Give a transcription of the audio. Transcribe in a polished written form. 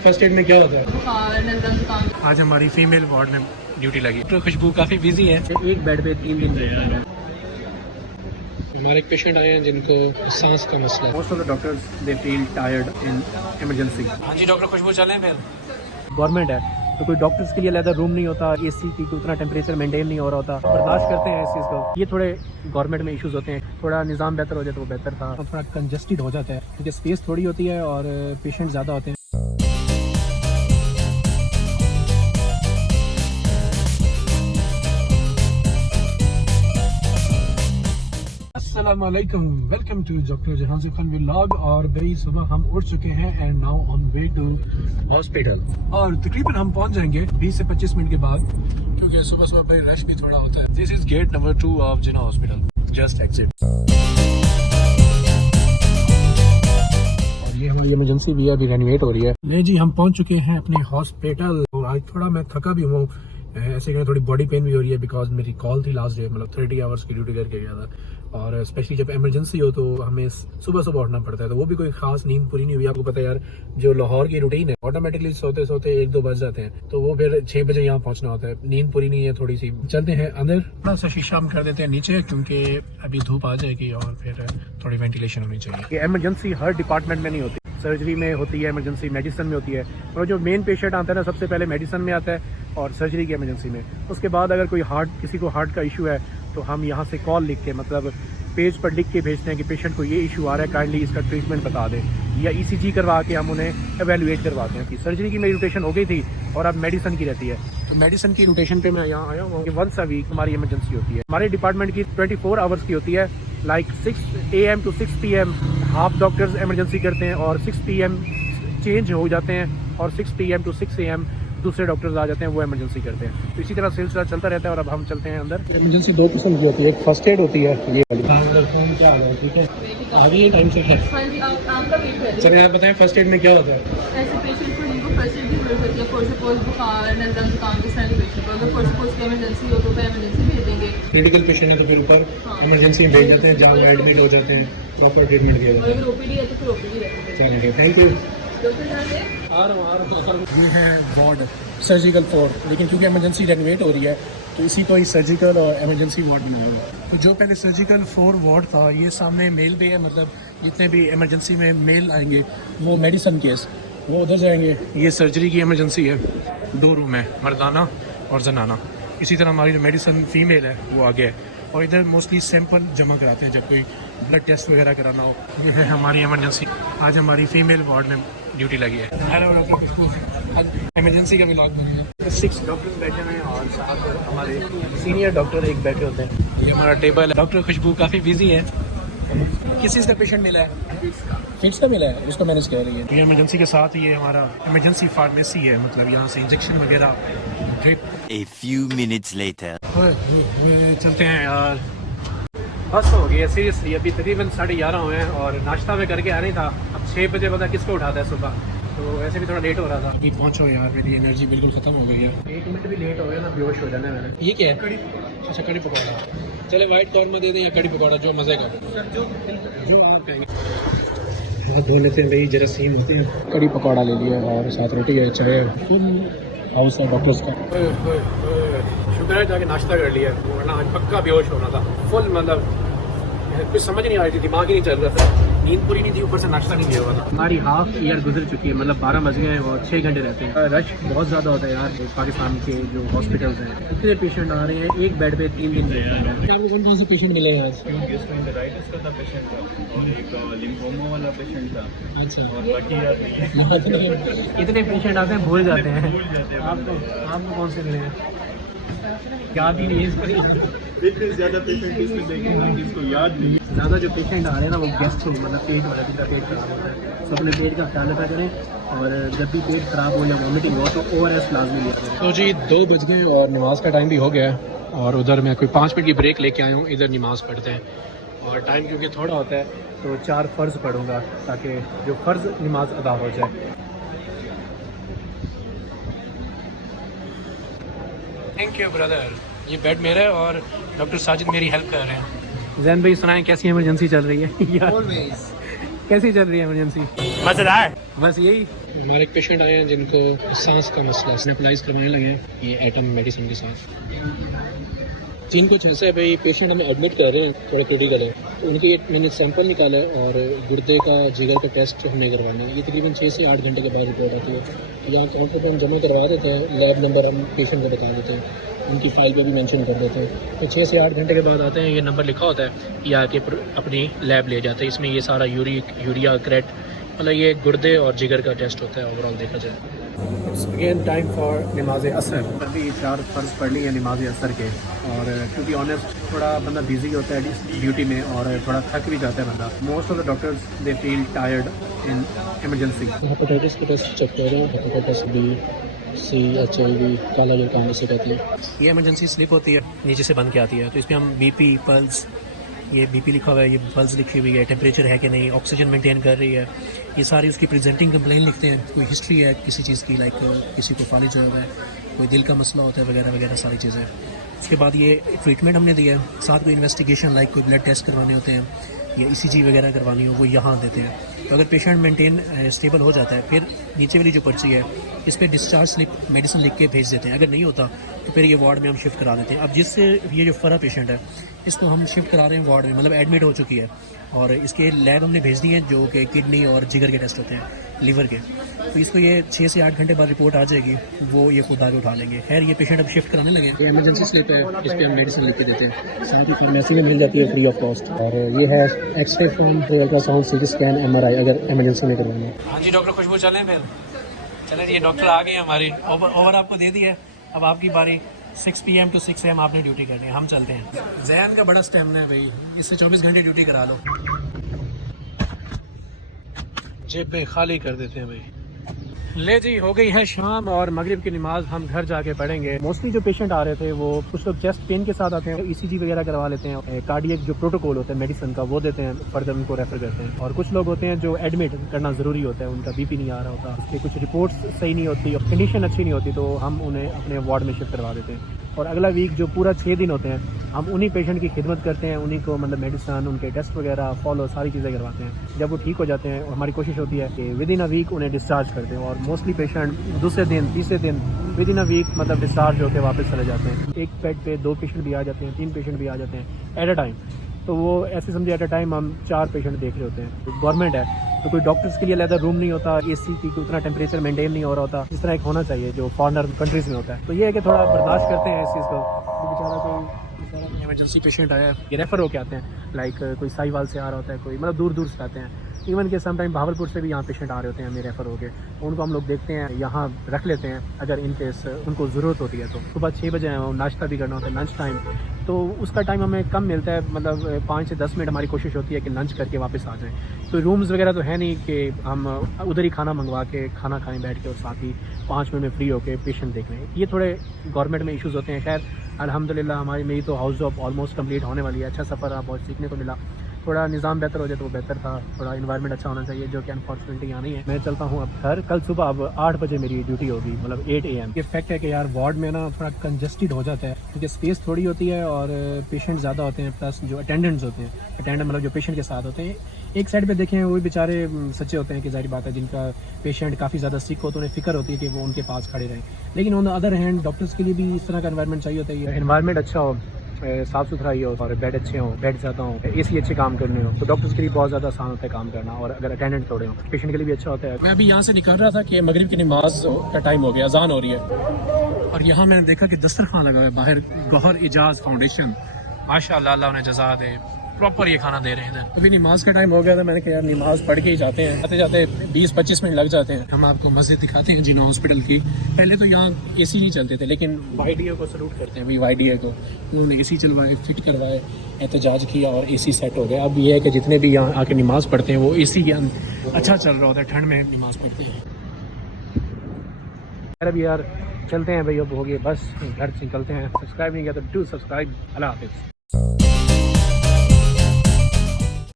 First aid में क्या होता है? आज हमारी फीमेल वार्ड में ड्यूटी लगी। तो खुशबू काफ़ी बिजी है। एक बेड पे 3 दिन रहे हैं। हमारे एक पेशेंट आए हैं जिनको सांस का मसला है। Most of the doctors they feel tired in emergency. हाँ जी डॉक्टर खुशबू, चलें फिर। गवर्नमेंट है तो कोई डॉक्टर्स के लिए अलग रूम नहीं होता, एसी की उतना टेम्परेचर मेंटेन नहीं हो रहा होता। बर्दाश्त करते हैं इस चीज़ को। ये थोड़े गवर्नमेंट में इश्यूज होते हैं। थोड़ा निज़ाम बेहतर हो जाए तो वो बेहतर था। थोड़ा कंजस्टेड हो जाता है क्योंकि स्पेस थोड़ी होती है और पेशेंट ज़्यादा होते हैं। अस्सलामुअलैकुम, welcome to doctor Jahangir Khan vlog. और भाई सुबह हम उठ चुके हैं and now on way to hospital. और तकरीबन हम पहुंच जाएंगे 20 से 25 मिनट के बाद, क्योंकि सुबह सुबह भाई रश भी थोड़ा होता है। This is get number 2 of Jinnah hospital, just exit. और ये हमारी इमरजेंसी भी अभी रेनोवेट हो रही है। नहीं जी, हम पहुंच चुके हैं अपने हॉस्पिटल। और आज थोड़ा मैं थका भी हूँ, ऐसे कहें थोड़ी बॉडी पेन भी हो रही है बिकॉज मेरी कॉल थी लास्ट डे, मतलब 30 आवर्स की ड्यूटी करके गया था। और स्पेशली जब इमरजेंसी हो तो हमें सुबह सुबह उठना पड़ता है, तो वो भी कोई खास नींद पूरी नहीं हुई। आपको पता है यार, जो लाहौर की रूटीन है, ऑटोमेटिकली सोते सोते 1-2 बज जाते हैं, तो वो फिर 6 बजे यहाँ पहुँचना होता है। नींद पूरी नहीं है थोड़ी सी। चलते हैं अंदर, थोड़ा सा शीशा हम कर देते हैं नीचे, क्योंकि अभी धूप आ जाएगी और फिर थोड़ी वेंटिलेशन होनी चाहिए। इमरजेंसी हर डिपार्टमेंट में नहीं होती, सर्जरी में होती है इमरजेंसी, मेडिसिन में होती है। और जो मेन पेशेंट आता है ना, सबसे पहले मेडिसिन में आता है और सर्जरी की इमरजेंसी में। उसके बाद अगर कोई किसी को हार्ट का इशू है तो हम यहाँ से कॉल लिख के, मतलब पेज पर लिख के भेजते हैं कि पेशेंट को ये इशू आ रहा है, काइंडली इसका ट्रीटमेंट बता दें, या ECG करवा के हम उन्हें एवेलुएट करवाते हैं। कि सर्जरी की मेरी रोटेशन हो गई थी और अब मेडिसिन की रहती है, तो मेडिसिन की रोटेशन पे मैं यहाँ आया हूँ। 1 a week हमारी इमरजेंसी होती है। हमारे डिपार्टमेंट की 24 आवर्स की होती है, like 6 AM to 6 PM half doctors emergency करते हैं और 6 PM चेंज हो जाते हैं और 6 PM to 6 AM दूसरे डॉक्टर्स आ जाते हैं, वो इमरजेंसी करते हैं। तो इसी तरह सिलसिला चलता रहता है। और अब हम चलते हैं अंदर। इमरजेंसी 2 किस्म की होती है, एक फर्स्ट एड होती है, ये वाली। क्या हाल है? ठीक है, आगे ये टाइम से है। चलिए आप बताएं फर्स्ट एड में क्या होता है? ऐसे पेशेंट को जिनको फर्स्ट एड की जरूरत होती है, फॉर सपोज बुखार, नज़ला जुकाम के साथ पेशेंट को अगर फॉर सपोज की इमरजेंसी हो तो इमरजेंसी भेज देंगे। क्रिटिकल पेशेंट है तो फिर ऊपर इमरजेंसी में भेज जाते हैं, जहाँ एडमिट हो जाते हैं, प्रॉपर ट्रीटमेंट किया जाता है। अगर OPD है तो फिर OPD रहती है। चलिए थैंक यू। ये है वार्ड सर्जिकल 4, लेकिन क्योंकि इमरजेंसी रेनोवेट हो रही है तो इसी को ही सर्जिकल और इमरजेंसी वार्ड बनाया हुआ है। तो जो पहले सर्जिकल 4 वार्ड था, ये सामने मेल पे है, मतलब जितने भी इमरजेंसी में मेल आएंगे वो मेडिसिन केस वो उधर जाएंगे। ये सर्जरी की इमरजेंसी है, 2 रूम है, मर्दाना और जनाना। इसी तरह हमारी जो मेडिसिन फीमेल है वो आगे है। और इधर मोस्टली सैंपल जमा कराते हैं जब कोई ब्लड टेस्ट वगैरह कराना हो। ये है हमारी इमरजेंसी। आज हमारी फीमेल वार्ड में ड्यूटी लगी है। हेलो डॉक्टर खुशबू, इमरजेंसी का व्लॉग बनेगा। 6 डॉक्टर्स बैठे हुए हैं और साथ हमारे सीनियर डॉक्टर एक बैठे होते हैं। ये हमारा टेबल है। डॉक्टर खुशबू काफ़ी बिजी है। किस चीज़ का पेशेंट मिला है? फिट्स का मिला है, उसको मैनेज कर रही है। ये इमरजेंसी के साथ ये हमारा इमरजेंसी फार्मेसी है, मतलब यहाँ से इंजेक्शन वगैरह। A few minutes later. चलते हैं यार, बस हो गई है सीरियसली। अभी तकरीबन 11:30 हुए हैं और नाश्ता में करके आने था। अब 6 बजे पता किसको उठाता है सुबह, तो वैसे भी थोड़ा लेट हो रहा था। अभी पहुंचो यार, मेरी एनर्जी बिल्कुल ख़त्म हो गई है। 1 मिनट भी लेट हो गया ना बेहोश हो जाना है मैंने। ये क्या है? कड़ी। अच्छा कड़ी पकौड़ा। चले वाइट कॉर्मा दे दें या कड़ी पकौड़ा, जो मज़े का जो आप कहेंगे। हाथ धो लेते हैं भाई, जरासीम होते हैं। कड़ी पकौड़ा ले लिया और साथ रोटी है, चाय। फुल हाउस है डॉक्टर्स का। शुक्र है जाके नाश्ता कर लिया, वरना आज पक्का बेहोश होना था। फुल मतलब कुछ समझ नहीं आ रही थी, दिमाग ही नहीं चल रहा था, नींद पूरी नहीं थी, ऊपर से नाश्ता नहीं किया हुआ था। हमारी हाफ ईयर गुजर चुकी है, मतलब 12 बज गए हैं और 6 घंटे रहते हैं। रश बहुत ज़्यादा होता है यार पाकिस्तान के जो हॉस्पिटल्स हैं। इतने पेशेंट आ रहे हैं, एक बेड पे 3 दिन रहे हैं। क्या कौन से पेशेंट मिले हैं आज? गैस्ट्रोएंटेराइटिस का था पेशेंट था और एक लिम्फोमा वाला पेशेंट था। अच्छा, और बाकी याद नहीं है। इतने पेशेंट आते हैं भूल जाते हैं। आपको कौन से मिले हैं? याद ही नहीं है। इतने ज़्यादा पेशेंट इसमें देखे ना जिसको याद नहीं। ज़्यादा जो पेशेंट आ रहे हैं ना वो गेस्ट हैं, मतलब पेट वाला, जिनका पेट खराब होता है। तो अपने पेट का ख्याल रखा करें और जब भी पेट खराब हो या वॉमिटिंग हो तो ORS लाजमी लिया करें। तो जी 2 बज गए और नमाज का टाइम भी हो गया है और उधर मैं कोई 5 मिनट की ब्रेक लेके आया हूँ। इधर नमाज पढ़ते हैं और टाइम क्योंकि थोड़ा होता है तो 4 फ़र्ज़ पढ़ूँगा ताकि जो फ़र्ज़ नमाज अदा हो जाए। Thank you brother. ये बेड मेरा है और डॉक्टर साजिद मेरी हेल्प कर रहे हैं। जैन भाई सुनाएं कैसी इमरजेंसी चल रही है? कैसी चल रही है इमरजेंसी? मजेदार। बस यही। हमारे एक पेशेंट आए हैं जिनको सांस का मसला स्नेपलाइज करवाने लगे हैं ये एटम मेडिसिन के साथ। सीन कुछ ऐसा है भाई, पेशेंट हमें एडमिट कर रहे हैं, थोड़ा क्रिटिकल है, तो उनके मैंने सैंपल निकाला है और गुर्दे का जिगर का टेस्ट हमने करवाना है। ये तकरीबन 6 से 8 घंटे के बाद रिपोर्ट आती है। तो यहाँ काउंटर पर हम जमा करवा देते हैं, लैब नंबर हम पेशेंट को बता देते हैं, उनकी फ़ाइल पे भी मेंशन कर देते हैं। तो 6 से 8 घंटे के बाद आते हैं, ये नंबर लिखा होता है, ये आके अपनी लैब ले जाते हैं। इसमें ये सारा यूरिया क्रेट मतलब ये गुर्दे और जिगर का टेस्ट होता है ओवरऑल देखा जाए। अगेन टाइम फॉर नमाज असर। अभी 4 फ़र्ज़ पढ़ ली है नमाज असर के, और टू बी ऑनेस्ट थोड़ा बंदा बिजी होता है ड्यूटी में और थोड़ा थक भी जाता है बंदा। Most of the doctors they feel tired in emergency. Hepatitis के टेस्ट चेक कर रहे हैं, हेपेटाइटिस बी, सी, HIV, काला जो काम से कहती है। ये इमरजेंसी स्लिप होती है, नीचे से बन के आती है, तो इस पर हम BP, पल्स, ये BP लिखा हुआ है, ये पल्स लिखी हुई है, टेम्परेचर है कि नहीं, ऑक्सीजन मेंटेन कर रही है, ये सारी उसकी प्रेजेंटिंग कंप्लेन लिखते हैं, कोई हिस्ट्री है किसी चीज़ की, लाइक किसी को फालिज हुआ है, कोई दिल का मसला होता है वगैरह वगैरह सारी चीज़ें। उसके बाद ये ट्रीटमेंट हमने दिया है, साथ कोई इन्वेस्टिगेशन लाइक कोई ब्लड टेस्ट करवाने होते हैं या ECG वगैरह करवानी हो वो यहाँ देते हैं। तो अगर पेशेंट मेंटेन स्टेबल हो जाता है, फिर नीचे वाली जो पर्ची है इस पर डिस्चार्ज स्लिप मेडिसिन लिख के भेज देते हैं। अगर नहीं होता तो फिर ये वार्ड में हम शिफ्ट करा देते हैं। अब जिससे ये जो फरा पेशेंट है इसको हम शिफ्ट करा रहे हैं वार्ड में, मतलब एडमिट हो चुकी है, और इसके लैब हमने भेज दी है जो कि किडनी और जिगर के टेस्ट होते हैं, लिवर के। तो इसको ये 6 से 8 घंटे बाद रिपोर्ट आ जाएगी, वो ये खुद आगे उठा लेंगे। खैर ये पेशेंट अब शिफ्ट कराने लगे। ये इमरजेंसी स्लिप है, इस पर हम मेडिसिन लिख के देते हैं, साथ ही फार्मेसी में मिल जाती है फ्री ऑफ कॉस्ट। और ये है x ray film, ultrasound, CT scan, MRI अगर इमरजेंसी में करवाना है। हाँ जी डॉक्टर खुशबू, चलें फिर? चले जी, डॉक्टर आ गए हैं हमारी, ओवर आपको दे दी है, अब आपकी बारी। 6 PM to 6 AM आपने ड्यूटी करनी है, हम चलते हैं। जहन का बड़ा स्टेमिना है भाई, इससे 24 घंटे ड्यूटी करा लो। जेबें खाली कर देते हैं भाई। ले जी, हो गई है शाम और मगरिब की नमाज हम घर जाके पढ़ेंगे। मोस्टली जो पेशेंट आ रहे थे वो कुछ लोग चेस्ट पेन के साथ आते हैं, ECG वगैरह करवा लेते हैं, कार्डियक जो प्रोटोकॉल होता है मेडिसिन का वो देते हैं, फर्दर उनको रेफर करते हैं। और कुछ लोग होते हैं जो एडमिट करना ज़रूरी होता है, उनका BP नहीं आ रहा होता, उसकी कुछ रिपोर्ट्स सही नहीं होती, कंडीशन अच्छी नहीं होती, तो हम उन्हें अपने वार्ड में शिफ्ट करवा देते हैं। और अगला वीक जो पूरा 6 दिन होते हैं हम उन्हीं पेशेंट की खिदमत करते हैं, उन्हीं को मतलब मेडिसिन, उनके टेस्ट वगैरह फॉलो सारी चीज़ें करवाते हैं। जब वो ठीक हो जाते हैं हमारी कोशिश होती है कि विद इन अ वीक उन्हें डिस्चार्ज कर दें, और मोस्टली पेशेंट दूसरे दिन तीसरे दिन विद इन अ वीक मतलब डिस्चार्ज होकर वापस चले जाते हैं। एक बेड पे 2 पेशेंट भी आ जाते हैं, 3 पेशेंट भी आ जाते हैं एट अ टाइम। तो वो ऐसे समझे एट अ टाइम हम 4 पेशेंट देख रहे होते हैं। तो गवर्नमेंट है तो कोई डॉक्टर्स के लिए अलग रूम नहीं होता, AC की उतना टेम्परेचर मेंटेन नहीं हो रहा होता जिस तरह एक होना चाहिए जो फॉरेनर कंट्रीज़ में होता है। तो ये है कि थोड़ा बर्दाश्त करते हैं इस चीज़ को। तो बेचारा कोई इमरजेंसी पेशेंट आया है, ये रेफ़र होके आते हैं, लाइक कोई साहिवाल से आ रहा होता है, कोई मतलब दूर दूर से आते हैं, इवन के समटाइम भावलपुर से भी यहाँ पेशेंट आ रहे होते हैं हमें रेफ़र होके। उनको हम लोग देखते हैं, यहाँ रख लेते हैं अगर इन केस उनको ज़रूरत होती है। तो सुबह 6 बजे नाश्ता भी करना होता है, लंच टाइम, तो उसका टाइम हमें कम मिलता है, मतलब 5 से 10 मिनट हमारी कोशिश होती है कि लंच करके वापस आ जाएं। तो रूम्स वगैरह तो है नहीं कि हम उधर ही खाना मंगवा के खाना खाएं बैठ के और साथ ही 5 मिनट में फ्री होके पेशेंट देख लें। ये थोड़े गवर्नमेंट में इश्यूज़ होते हैं। खैर अल्हम्दुलिल्लाह मेरी तो हाउस जॉब ऑलमोस्ट कंप्लीट होने वाली है। अच्छा सफ़र रहा, बहुत सीखने को मिला। थोड़ा निज़ाम बेहतर हो जाए तो वो बेहतर था, थोड़ा इन्वायरमेंट अच्छा होना चाहिए, जो कि अनफॉर्चुनेटली यहाँ नहीं है। मैं चलता हूँ अब घर। कल सुबह अब 8 बजे मेरी ड्यूटी होगी, मतलब 8 AM। ये फैक्ट है कि यार वार्ड में ना थोड़ा कंजस्टेड हो जाता है क्योंकि स्पेस थोड़ी होती है और पेशेंट ज़्यादा होते हैं, प्लस जो अटेंडेंट्स होते हैं, अटेंडेंट मतलब जो पेशेंट के साथ होते हैं, एक साइड पे देखें वो भी बेचारे सच्चे होते हैं कि जाहिर बात है जिनका पेशेंट काफ़ी ज़्यादा सिक हो तो उन्हें फ़िक्र होती है कि वो उनके पास खड़े रहें। लेकिन on the other hand doctors के लिए भी इस तरह का एनवायरनमेंट चाहिए होता है, एनवायरनमेंट अच्छा हो, साफ़ सुथरा ही हो और बेड अच्छे हों, बेड ज़्यादा हों, AC अच्छे काम करने हो, तो डॉक्टर्स के लिए बहुत ज़्यादा आसान होता है काम करना। और अगर अटेंडेंट थोड़े हों पेशेंट के लिए भी अच्छा होता है। मैं अभी यहाँ से निकल रहा था कि मगरिब की नमाज का टाइम हो गया, अजान हो रही है, और यहाँ मैंने देखा कि दस्तरखान लगा हुआ है बाहर, गौहर इजाज़ फाउंडेशन, माशाअल्लाह, अल्लाह उन्हें जज़ा दे, प्रॉपर ये खाना दे रहे हैं। अभी नमाज का टाइम हो गया था, मैंने कहा यार नमाज पढ़ के ही जाते हैं, आते जाते 20-25 मिनट लग जाते हैं। हम आपको मस्जिद दिखाते हैं जिन्ना हॉस्पिटल की। पहले तो यहाँ AC नहीं चलते थे, लेकिन YDA को सलूट करते हैं भाई, YDA को, उन्होंने AC चलवाए, फिट करवाए, एहतजाज किया और AC सेट हो गया। अब ये है कि जितने भी यहाँ आके नमाज पढ़ते हैं वो AC के अंदर अच्छा चल रहा होता है, ठंड में नमाज पढ़ते हैं। अभी यार चलते हैं भाई, अब हो गए बस, घर से निकलते हैं। सब्सक्राइब नहीं किया तो डू सब्सक्राइब। अल्लाह हाफिज़।